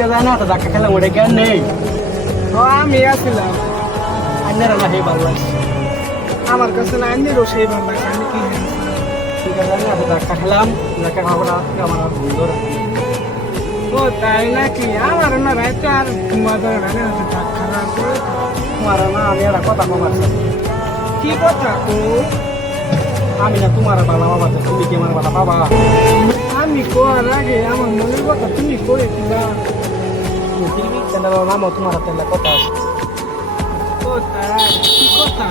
কে যায় না তো ধাক্কা খেলাম ওটা জ্ঞান নেই আমি আসছিলাম আন্যেরা না হে ভালো লাগছে আমার কাছে না আন্নিরও সেই ভালো লাগছে আমি কি ঠিক আছে না তো ধাক্কা খেলাম ধাক্কা খাবার আমার আর ভুল ধরে ও তাই নাকি আমার না রাইতে আর ঘুমা ধরে না খারাপ তোমার না আমি একটা কথা কমার কি কথা তো আমি না তোমার বাবা বাবা তুমি কি আমার বাবা বাবা আমি কোয়ার আগে আমার মনের কথা তুমি করে দিলা টিভি চ্যানেল নামও তোমার হাতে কথা আছে ও তাই কি কথা